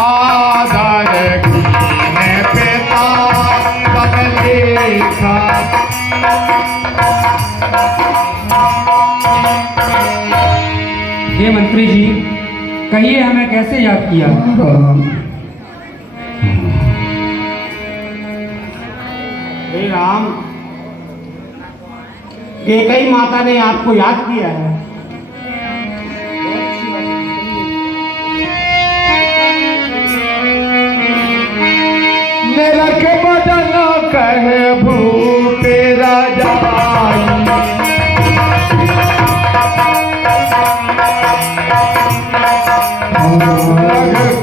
आदर कीने पिता तब देखा। हे मंत्री जी, कहिए हमें कैसे याद किया? हे राम, कैकेयी माता ने आपको याद किया है। नरक बदन कहे भूपे राजाई।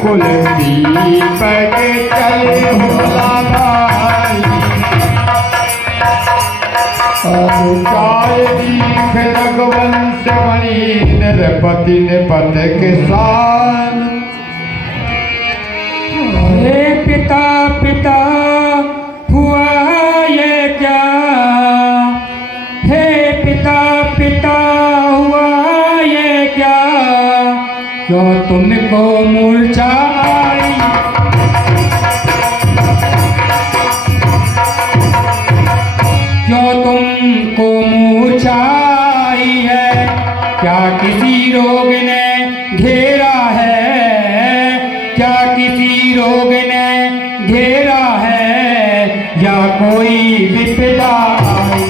कुल दीपक चले होला भाई। काय दीख रघुवंश मणि नरपति निपत किसान। हे पिता पिता हुआ ये क्या? हे पिता पिता हुआ ये क्या? क्यों तुमको मूर्छा आई? क्यों तुमको मूर्छा आई है? क्या किसी रोग ने घेरा है? क्या किसी रोग ने घेरा है? या कोई विपदा आई?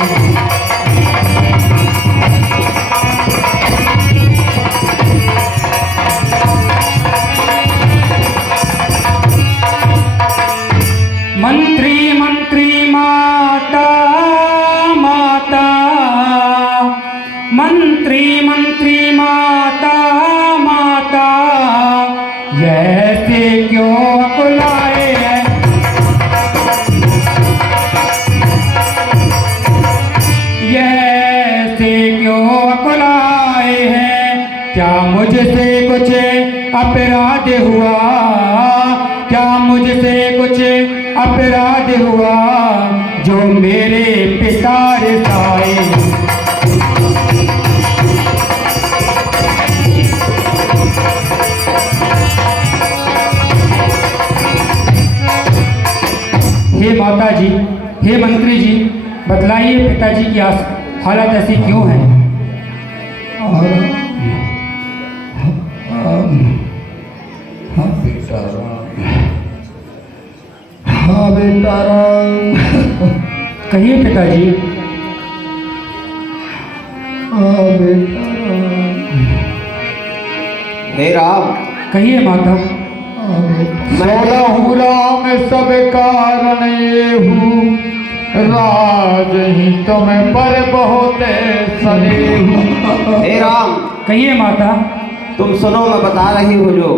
मंत्री मंत्री माता माता, मंत्री मंत्री माता माता, ऐसे क्यों अकुलाए हैं? ऐसे क्यों अकुलाए हैं? क्या मुझसे कुछ अपराध हुआ? क्या मुझसे कुछ अपराध हुआ जो मेरे पिता रिसाए? हे माता जी, हे मंत्री जी, बतलाइए पिताजी की हालत ऐसी क्यों है? हाँ बेटा हाँ बेटा कहिए पिताजी। हाँ बेटा हे राम, कहिए माता। सोलह राम सब कारण ये हूँ, राज ही तुम्हें पर बहुत सने हूँ। हे राम, कहिए माता। तुम सुनो, मैं बता रही हूँ जो।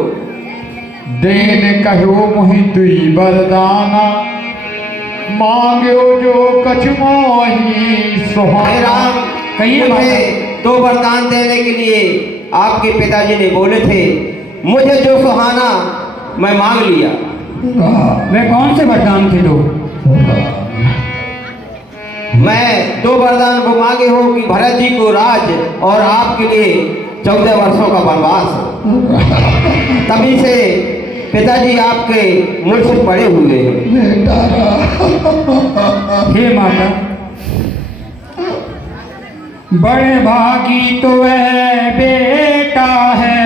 देन कहो मुहि दुई वरदाना, मांगो जो कछु मोहि सुहाना। हे राम, कहिए मुझे दो वरदान देने के लिए आपके पिताजी ने बोले थे। मुझे जो सुहाना मैं मांग लिया। वे कौन से वरदान थे दो? मैं दो वरदान वो मांगे हो कि भरत जी को राज और आपके लिए 14 वर्षों का वनवास। तभी से पिताजी आपके मुझ से पड़े हुए हैं। हे माता, बड़े भागी तो वह बेटा है,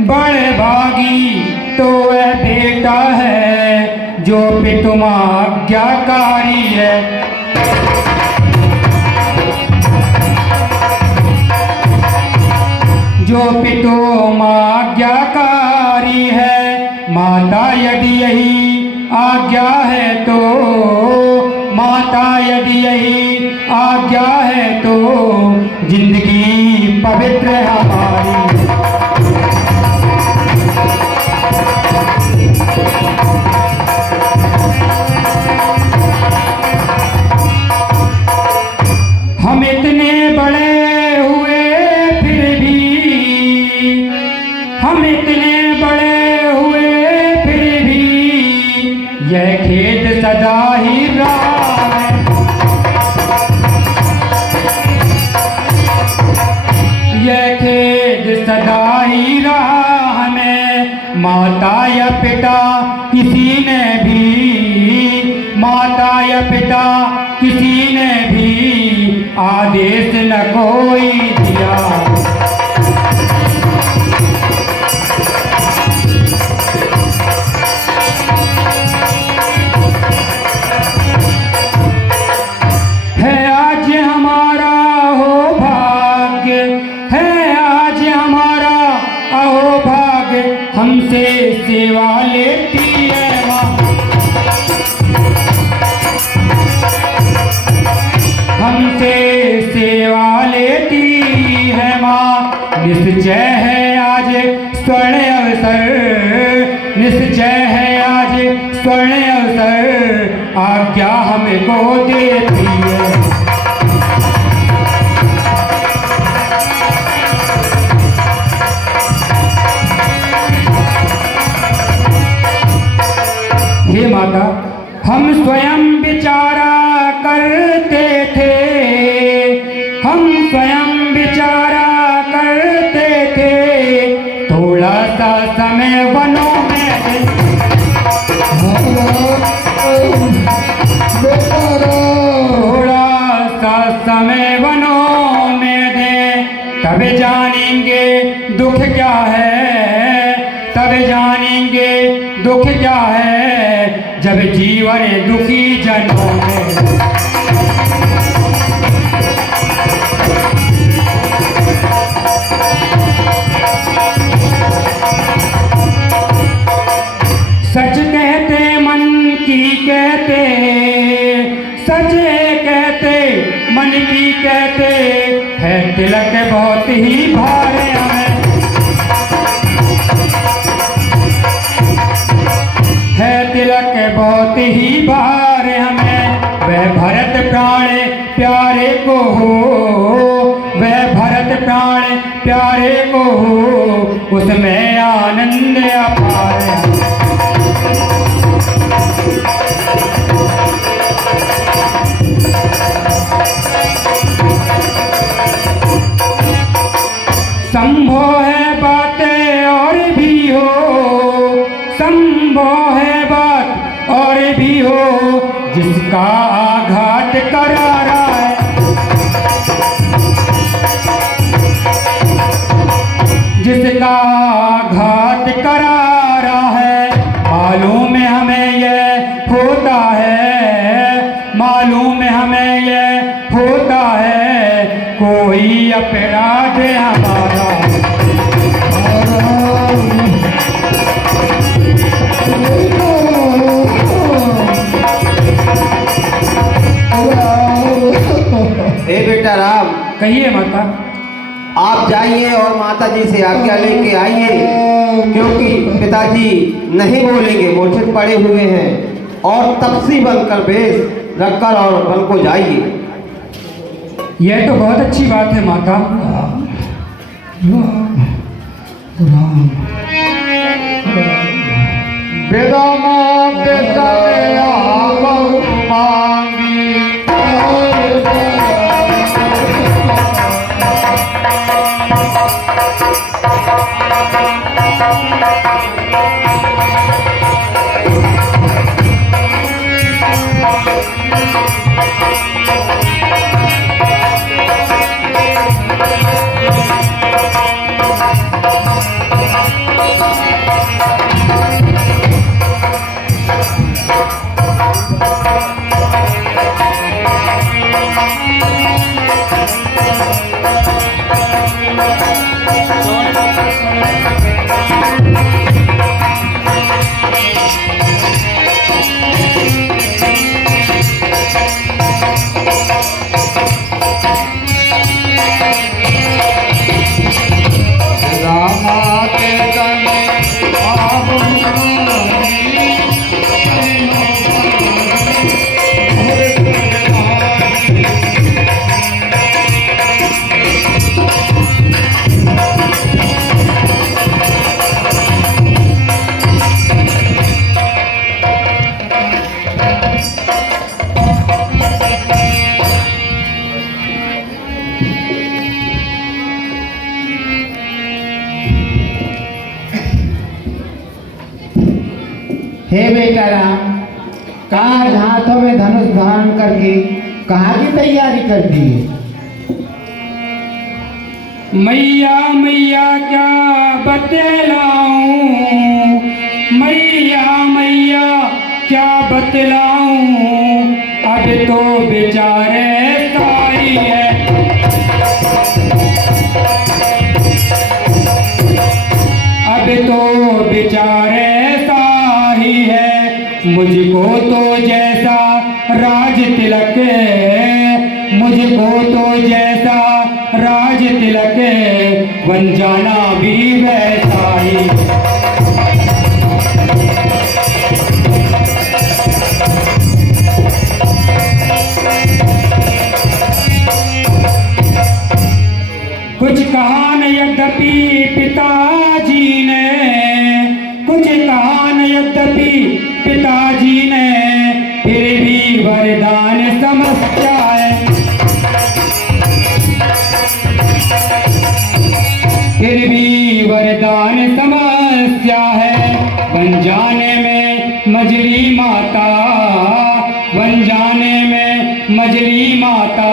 बड़े भागी तो वह बेटा है जो पितुमा आज्ञाकारी है। जो पितुमा आज्ञाकारी है, माता यदि यही आज्ञा है तो, माता यदि यही आज्ञा है तो जिंदगी पवित्र हमारी। हम इतने बड़े हुए फिर भी, हम इतने बड़े हुए फिर भी यह खेत सदा ही रहा है। यह खेद सदा ही रहा हमें, माता या पिता किसी ने भी, माता या पिता किसी ने भी आदेश न कोई दिया। है आज हमारा हो भाग्य, है आज हमारा अहो भाग्य, हमसे सेवा लेती है माँ, हमसे सेवा लेती है माँ। निश्चय है आज स्वर्ण अवसर, निश्चय है आज स्वर्ण अवसर, आज्ञा हमको देती है। हे माता, हम स्वयं विचारा करते थे, हम स्वयं विचारा करते थे, थोड़ा सा समय वनों में थोड़ा सा समय वनों में दे, तब जानेंगे दुख क्या है, तब जानेंगे दुख क्या है, जब जीवन दुखी जनों में। सच कहते मन की कहते, सच कहते मन की कहते, है तिलक बहुत ही भारे हमें, है तिलक बहुत ही भारे हमें। वह भरत प्राण प्यारे को हो, वह भरत प्राण प्यारे को हो, उसमें आनंद अपार है। संभव है बातें और भी हो, संभव है बात और भी हो, जिसका आघात करारा है, जिसका आघात करारा है। मालूम है हमें यह होता है, मालूम है हमें यह होता है, कोई अपराध हमारा। हे बेटा राम, कहिए माता। आप जाइए और माता जी से आज्ञा लेके आइए, क्योंकि पिताजी नहीं बोलेंगे, मूर्छित पड़े हुए हैं, और तपसी बनकर बेस रखकर और वन को जाइए। यह तो बहुत अच्छी बात है माता। बेदामा बेटा ने आप मांगी, हे बेटा राम, आज हाथों में धनुष धारण करके कहाँ की तैयारी कर दी है? मैया मैया क्या बतलाऊं, मैया मैया क्या बतलाऊं, अब तो बेचारे साई है, अब तो बेचारे साही है, मुझको तो जैसा राज तिलक, मुझको तो जैसा राज तिलक बन जाना भी वैसा ही। कुछ कहा न यद्यपि पिताजी ने, कुछ कहा न यद्यपि पिताजी ने, फिर भी वरदान समस्या है, फिर भी वरदान समस्या है, बन जाने में मजली माता, बन जाने में मजली माता,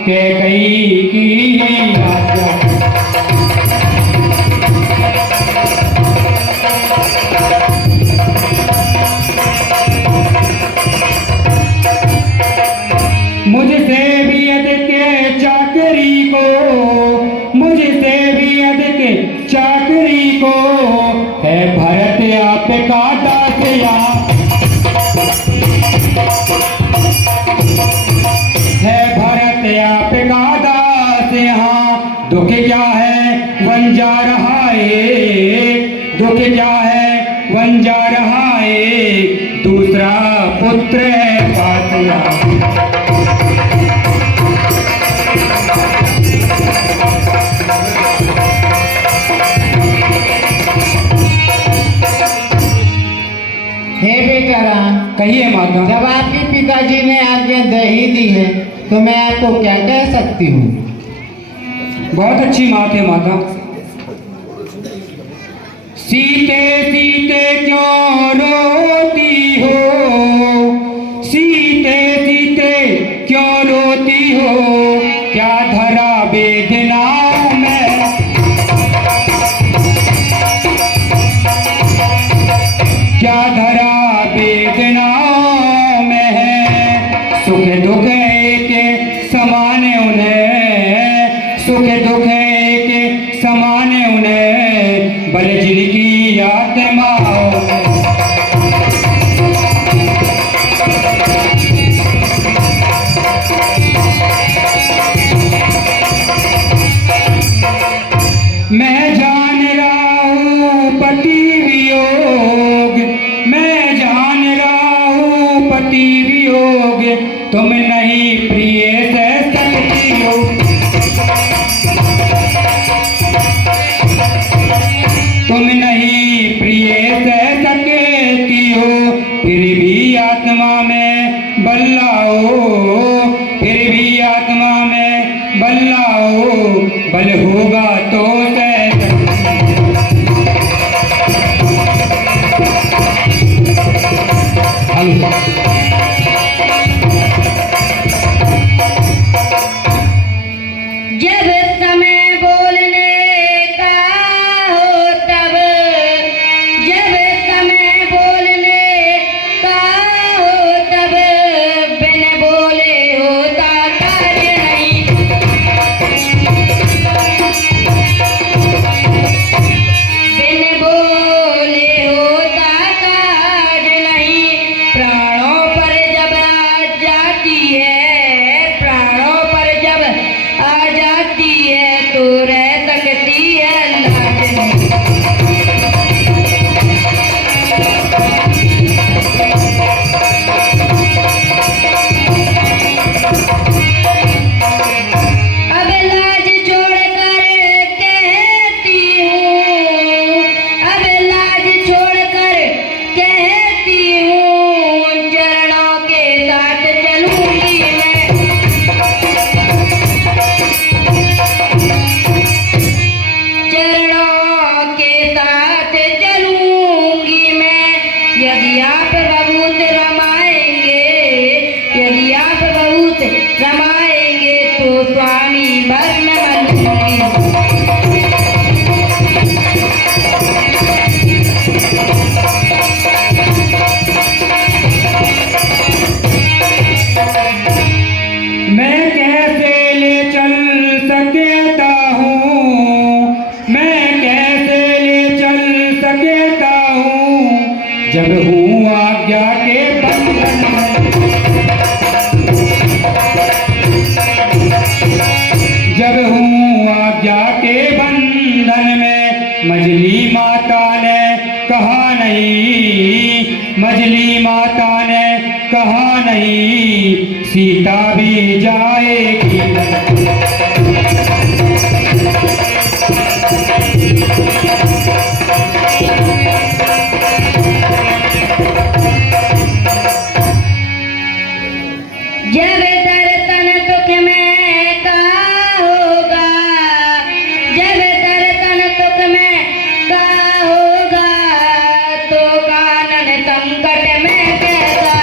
कैकई की आज्ञा। मुझसे भी अधिक चाकरी को, मुझसे भी अधिक चाकरी को, है भरत आपका दासिया, है भरत आपका दास यहाँ, दुख क्या है वन जा रहा है, दुख क्या है वन जा रहा है, दूसरा पुत्र है पातिया। हे बेटा राम, कहिए माता। जब आपके पिताजी ने आज्ञा दे ही दी है तो मैं आपको क्या कह सकती हूँ? बहुत अच्छी बात है माता। सीते सीते क्यों रोती हो, सीते सीते क्यों रोती हो, क्या धरा वेदनाओं में, क्या धरा वेदनाओं में है, सुख दुख एक समान उन्हें, सुख दुख एक समान उन्हें, बल जिनकी आत्माओं में। मैं जान रहा हूँ पति वियोग, मैं जान रहा हूँ पति वियोग, तुम नहीं प्रिय से सकती हो, तुम नहीं प्रिय आज्ञा के बंधन में मजली माता ने कहा नहीं, मजली माता ने कहा नहीं, सीता भी जाएगी। जब दर्शन दुख में का होगा, जब दर्शन दुख में का होगा, तो कानन संकट में कैसा,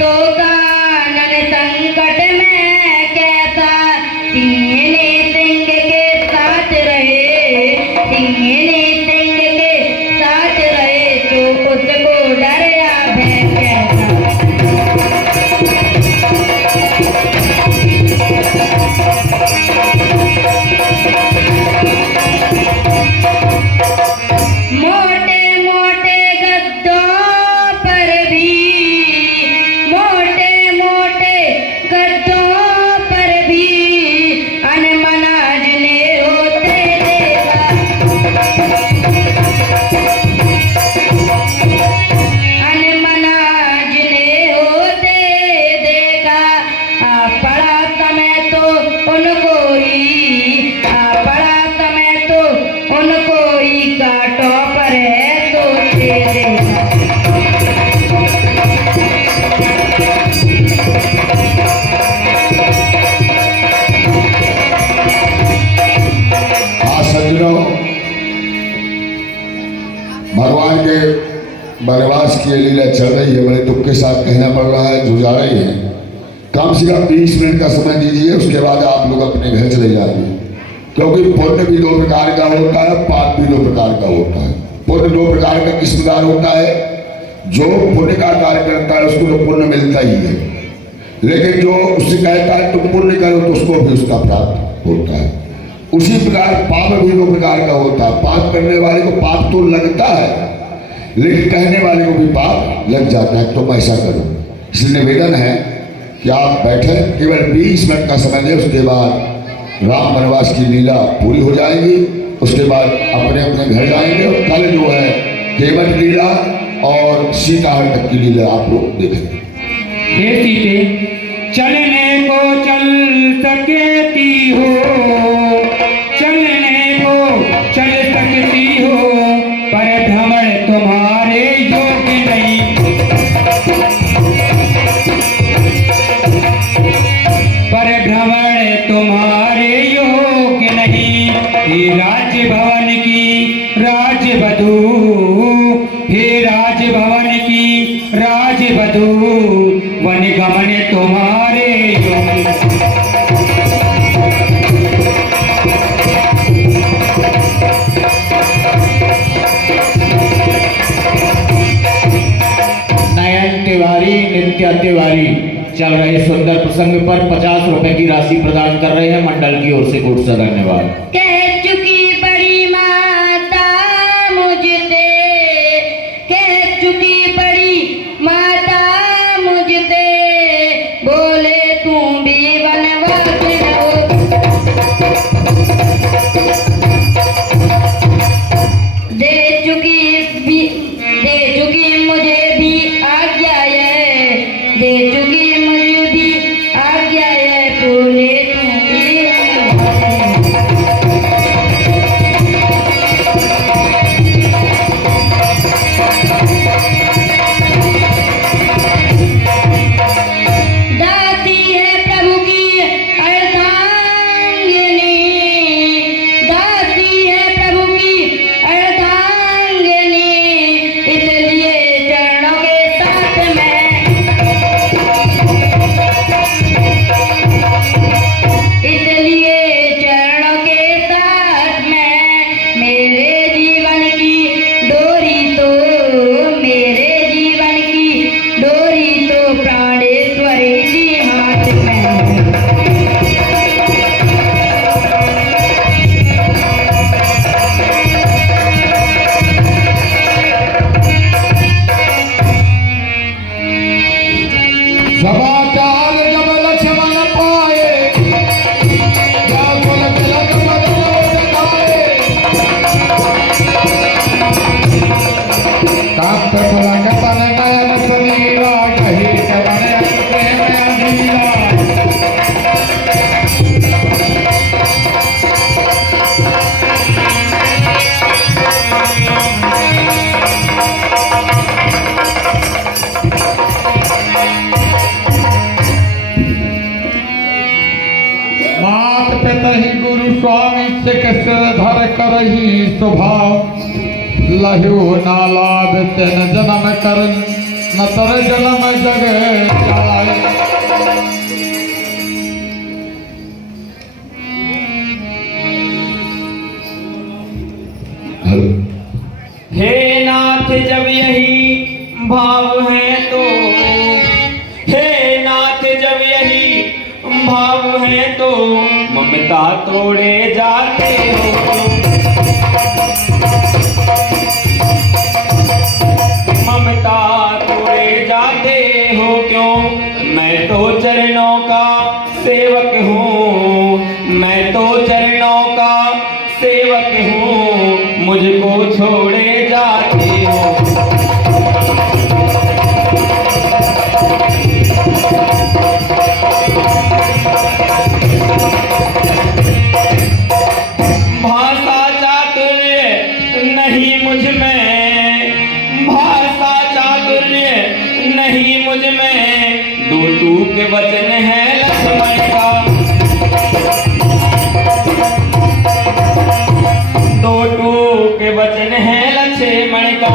तो कानन संकट में कैसा, तीने सिंह के साथ रहे, तीने सिंह के साथ रहे, तो उसको डरया भय कैसा। मोटे मोटे गद्दों पर भी, मोटे मोटे गद्दों पर भी अनमनाज ने होते देखा, अनमनाज ने होते देखा। आ पड़ा समय तो उनको ही, आ पड़ा समय तो उनको ही काटो पर है तो तेरे। हाँ सज्जनों, भगवान के वनवास की ये लीला चल रही है, बड़े दुख के साथ कहना पड़ रहा है, जुझा रही है। कम से कम 20 मिनट का समय दीजिए, उसके बाद आप लोग अपने घर चले जाइए, क्योंकि पुण्य भी 2 प्रकार का होता है, पाप भी 2 प्रकार का होता है। पुण्य 2 प्रकार का किस प्रकार होता है? जो पुण्य का कार्य करता है उसको तो पुण्य मिलता ही है, लेकिन जो उससे कहता है तुम पुण्य करो तो उसको भी उसका प्राप्त होता है। उसी प्रकार पाप भी 2 प्रकार का होता है। पाप करने वाले को पाप तो लगता है, लेकिन कहने वाले को भी पाप लग जाता है। तुम ऐसा करो, इसलिए निवेदन है कि आप बैठे, केवल 20 मिनट का समय दें, उसके बाद राम वनवास की लीला पूरी हो जाएगी। उसके बाद अपने अपने घर जाएंगे और कल जो है केवट लीला और सीताहरण तक की लीला आप लोग देखेंगे। हे सीते, चलने को चल सकती हो, चलने को चल सकती हो, पर भ्रमण तुम्हारे योग्य नहीं, पर भ्रमण तुम्हारे योग्य नहीं। हे राजभवन की राजवधू, हे राजभवन की राजवधू, वन गमन तुम्हारे योग्य। नयन तिवारी, नित्या तिवारी चल रहे सुंदर प्रसंग पर 50 रुपए की राशि प्रदान कर रहे हैं मंडल की ओर से। कोट से धन्यवाद। कह चुकी बड़ी माता मुझसे, कह चुकी बड़ी माता मुझसे, बोले तू भी वनवास रहो। दे चुकी मुझे भी आज्ञा है, दे चुकी मुझे भी आज्ञा है, बोले तू भी वनवास रहो। से धर करही स्वभाव लहू नालाद तेन जन्म कर न तर जन्म जग जाय। हे नाथ जब यही भाव है तो, हे नाथ जब यही भाव है तो ममता तोड़े जाते हो, ममता तोड़े जाते हो क्यों? मैं तो चरणों का सेवक हूँ, मैं तो चरणों का सेवक हूँ, मुझको छोड़े जाते हो। भाषा चातुर्य नहीं मुझ में, भाषा चातुर्य नहीं मुझ में, दो टूक वचन है लक्ष्मण का, दो टूक वचन है लक्ष्मण का,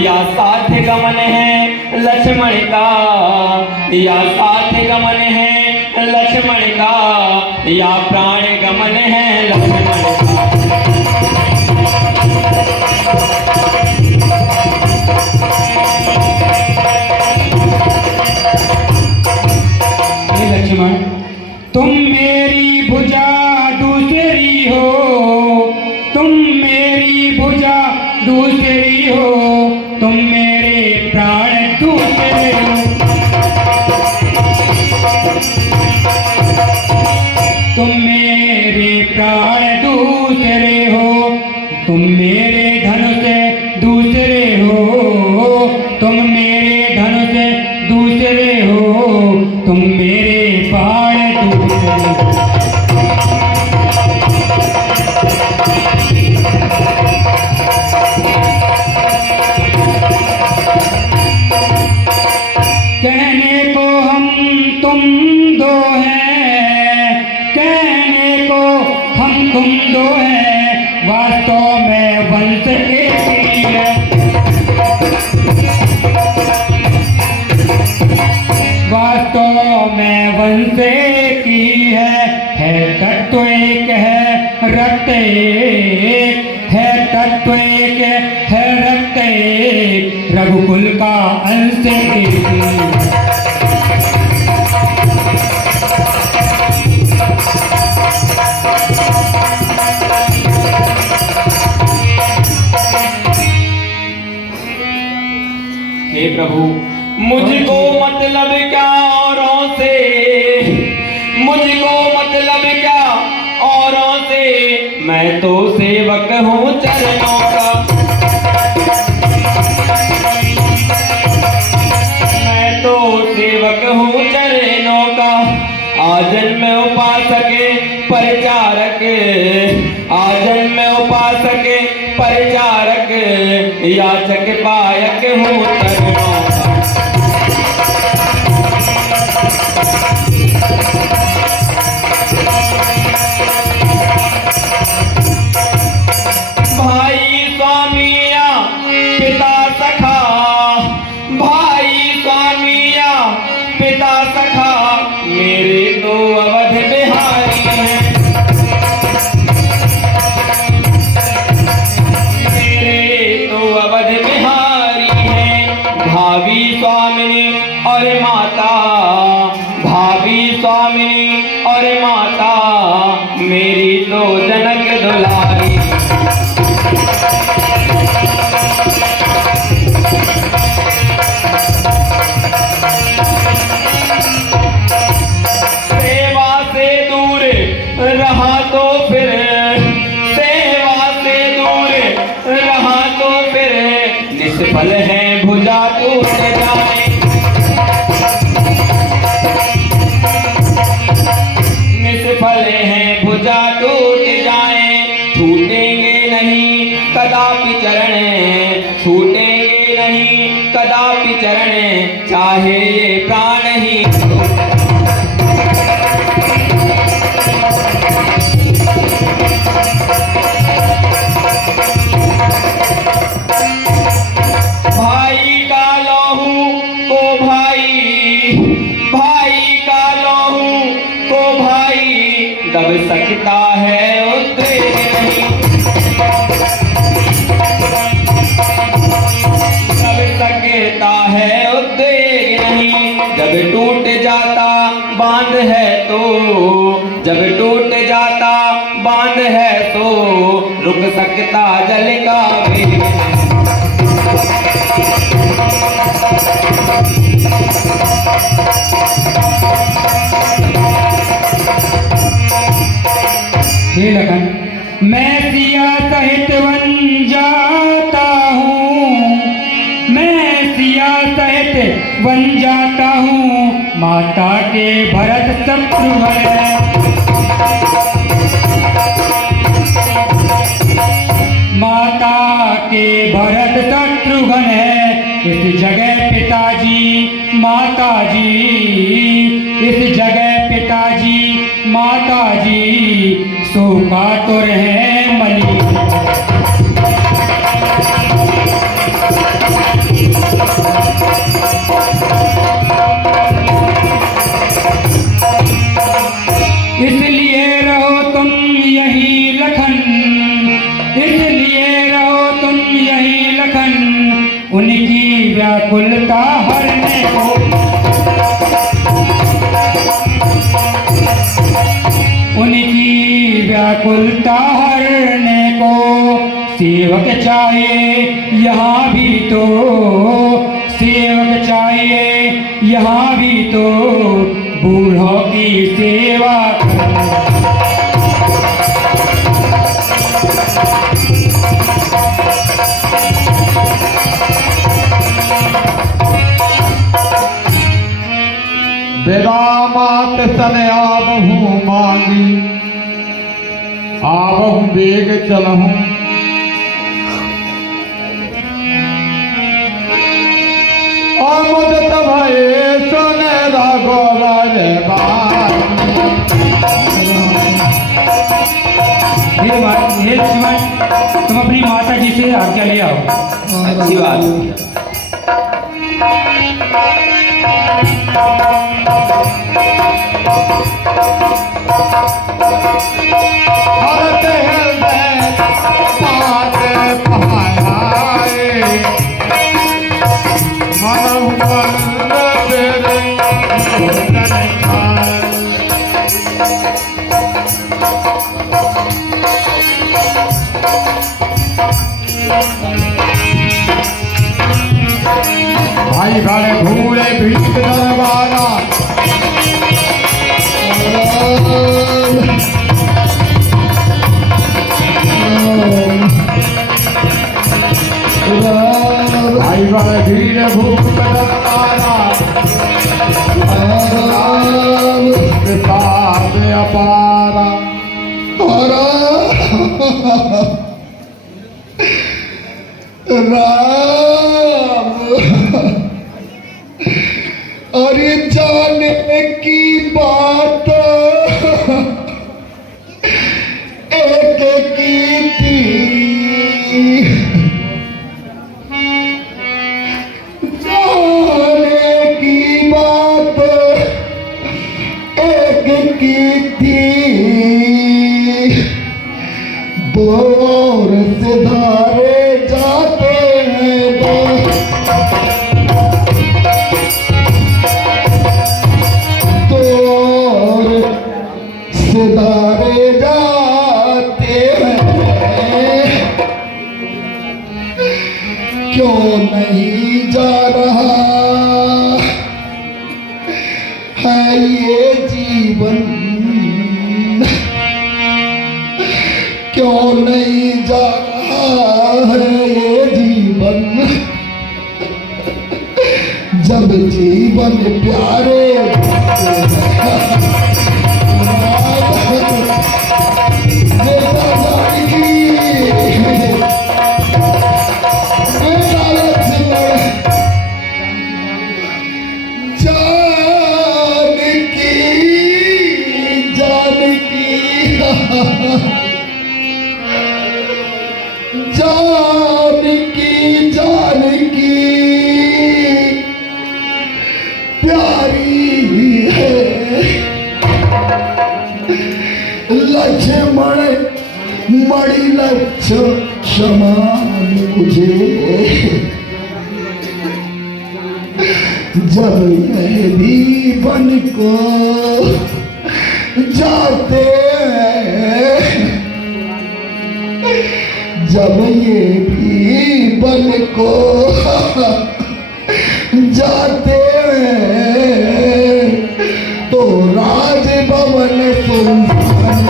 या साथ गमन है लक्ष्मण का, या साथ गमन है लक्ष्मण का, या प्राण गमन है लक्ष्मण का। हे लक्ष्मण, तुम मेरी भुजा दूसरी हो, तुम मेरी भुजा दूसरी हो, तुम मेरे प्राण दूसरे हो, तुम मेरे प्राण दूसरे हो, तुम मेरे धनुष दूसरे हो, तुम मेरे धनुष दूसरे हो, तुम मेरे प्राण दूसरे हो। कहने को हम तुम दो हैं, कहने को हम तुम दो हैं, वास्तव में वंश एक ही है, वास्तव में वंश एक ही है तत्व एक है रक्त एक, है तत्व एक है रक्त एक, रघुकुल का अंश एक। हे प्रभु, मुझको मतलब क्या औरों से, मुझको मतलब क्या औरों से, मैं तो सेवक हूँ चरणों का, मैं तो सेवक हूँ चरणों का। आजन में उपासक परिचारक, आजन में उपासक परिचारक, याचक पायक हूँ चरणों का। भाई स्वामिया पिता सखा, भाई स्वामिया पिता सखा, मेरे तो अवध बिहारी हैं, मेरे तो अवध बिहारी हैं। भाभी स्वामिनी और माता, भाभी स्वामिनी और माता, मेरी तो जनक दुलारी। सेवा से दूर रहा तो फिर, सेवा से दूर रहा तो फिर, निष्फल है भुजा टूट जाए, निष्फल है भुजा टूट जाए। छूटेंगे नहीं कदापि चरण, छूटेंगे नहीं कदापि चरण, चाहे ये प्राण ही बांध है तो जब टूट जाता बांध है तो रुक सकता जल का वेग हे लखन, मैं सिया सहित वन जाता हूँ, मैं सिया सहित वन जाता हूँ, माता के भरत शत्रुघ्न माता के भरत शत्रुघ्न है। इस जगह पिताजी माताजी, इस जगह पिताजी माताजी शोका तुर है मली। इसलिए रहो तुम यही लखन, इसलिए रहो तुम यही लखन, उनकी व्याकुलता हरने को, उनकी व्याकुलता हरने को सेवक चाहिए यहाँ भी तो, सेवक चाहिए यहाँ भी तो, बूढ़ों की सेवा करने। बेदामात सन आबहूँ मांगी, आबहूँ बेग चलहूँ, आमद तभये सुने राघवर बाई। हे लक्ष्मण, तुम अपनी माता जी से आज्ञा ले आओ। अच्छी बात। हरत हृदय पात पहाए, मनहु बंद बेरे भोजन खाए। भाई भाड़े घूरे भीत दरबारा, भाई भाड़े भीड़ भूख दरबारा, विशाल अपारा। राम, अरे जाने की बात एक की थी, जाने की बात एक की थी, दूर से धारे जाते हैं दूर से धारे जाते हैं, क्यों नहीं जा रहा है ये जीवन, क्यों नहीं जा रहा है ये जीवन, जब जीवन प्यारे बेटा जानकी, बेटा लक्ष्मण, जानकी जानकी जानकी जानकी प्यारी है, लक्ष्मण मणि समान मुझे जब ये भी बन को जाते हैं, जब ये भी बन को जाते हैं, तो राजभवन सुनसान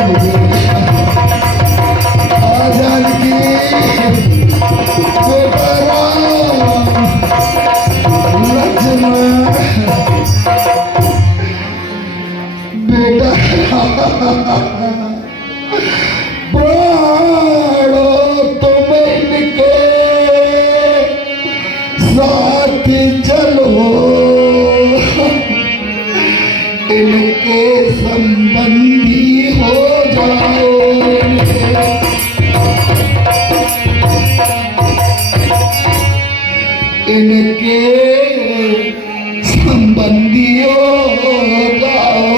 आजाद की लक्ष्मण बेटा प्राणो तुम इनके साथ चलो, इनके संबंधी हो जाओ, इनके संबंधी हो जाओ।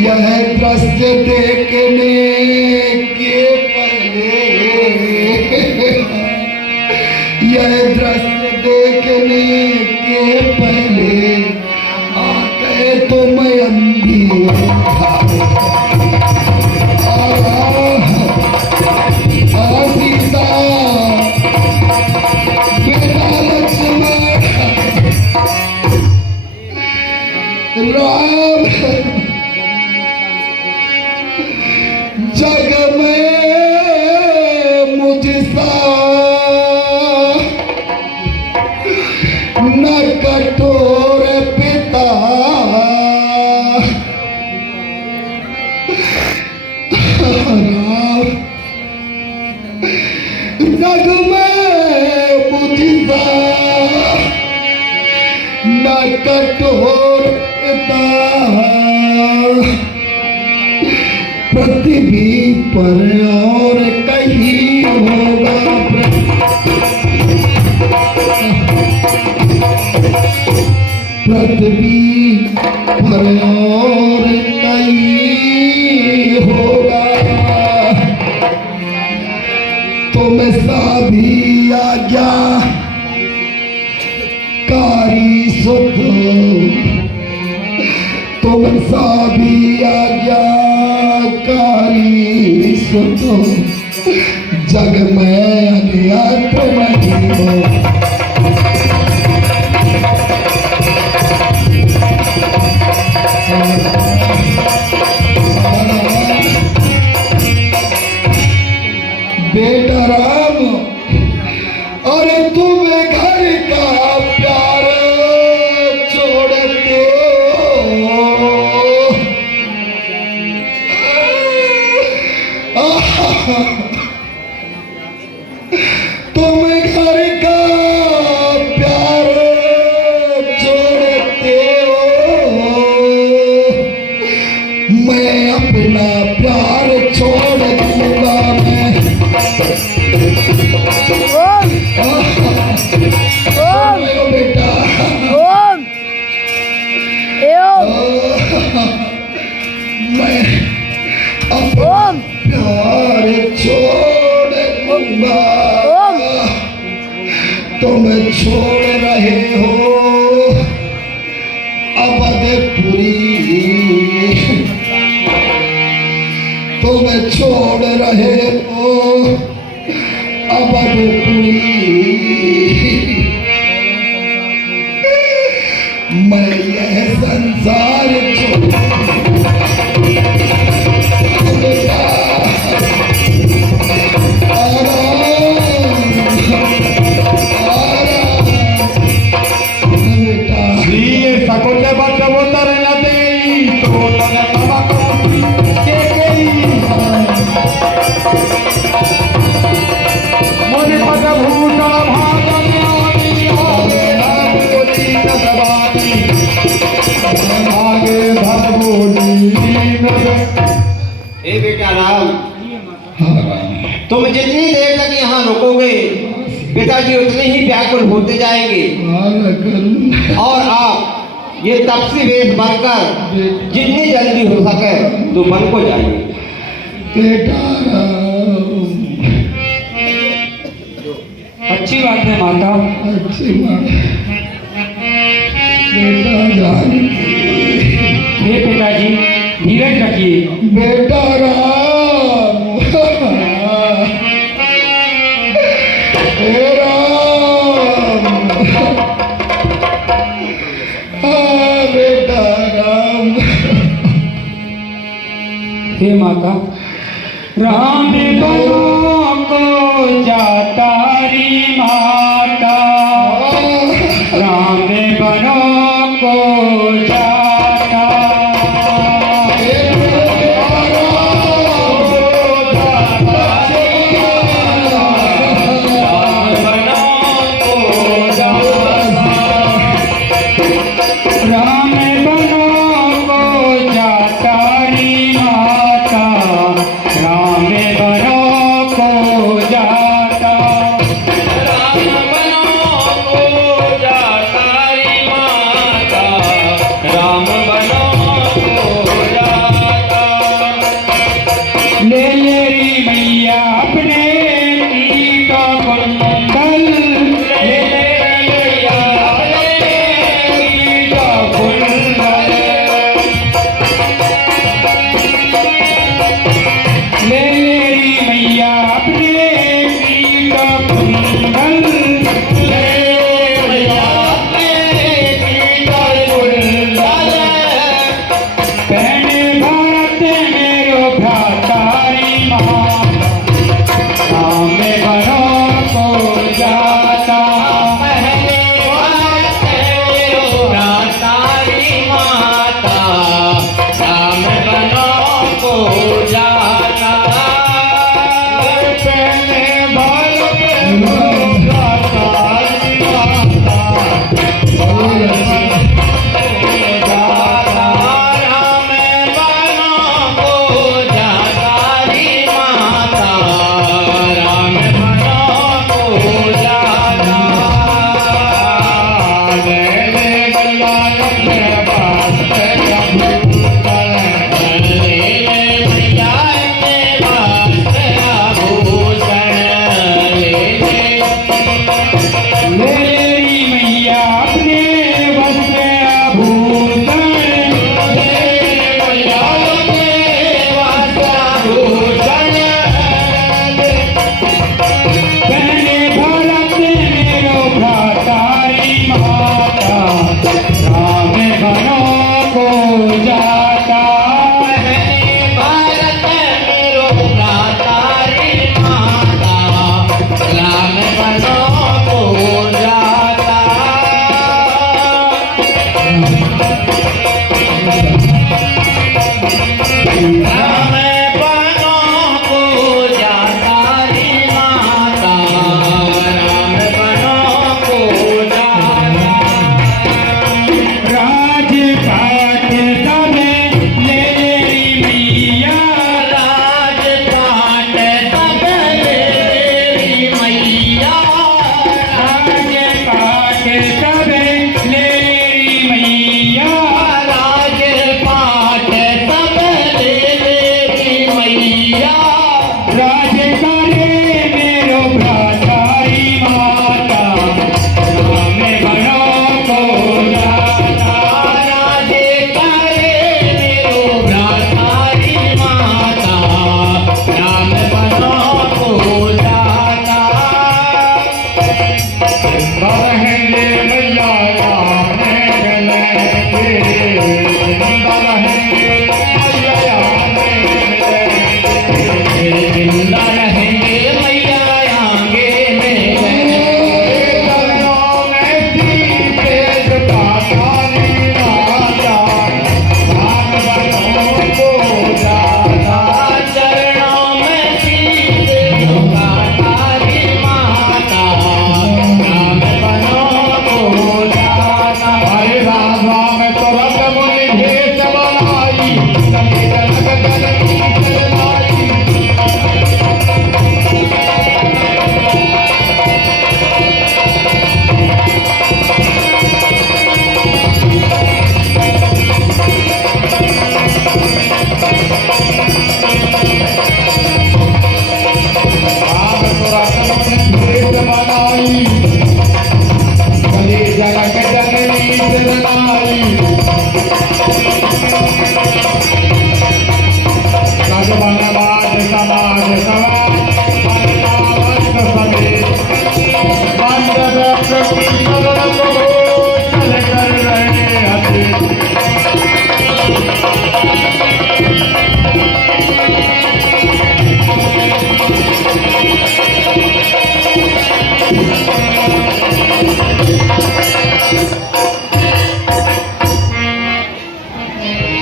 यह दृश्य देखने के पहले, यह दृश्य देखने के पहले आके तुम अंधी सीता बेटा लक्ष्मण राम जग में मुझसा न कठोर पिता, जग में मुझसा न कठोर पिता, पृथ्वी पर और कहीं होगा, पृथ्वी पर और कहीं होगा, तुम सभी आज्ञा कारी सुख, तुम सभी आज्ञा कारी सुनो, जग में अन्यत्र नहीं हो। बेटा राम, अरे तुम घर का प्यार छोड़ते हो, तुम घर का प्यार छोड़ते हो, मैं अपना प्यार छोड़ दूंगा, बेटा मैं अपना प्यार छोड़ दूंगा, तुम छोड़ रहे हो अवधपुरी, तुम छोड़ रहे हो अवधपुरी, मैं यह संसार सकोटे बच्चों तरह देई तो लगा तबाको के गई मोरे पद भूषण भागनी कोटी दबानी आगे भगवती ए बेटा राम, तुम जितनी देर तक यहाँ रुकोगे पिताजी उतने ही व्याकुल होते जाएंगे, और आप ये तपसी वेश बनकर जितनी जल्दी हो सके तो बन को जाइए। बेटा राम, अच्छी बात है माता। अच्छी बात बेटा जान हे पिताजी धीरज रखिए। बेटा राम हे राम बेटा राम हे माता राम को जाता री माँ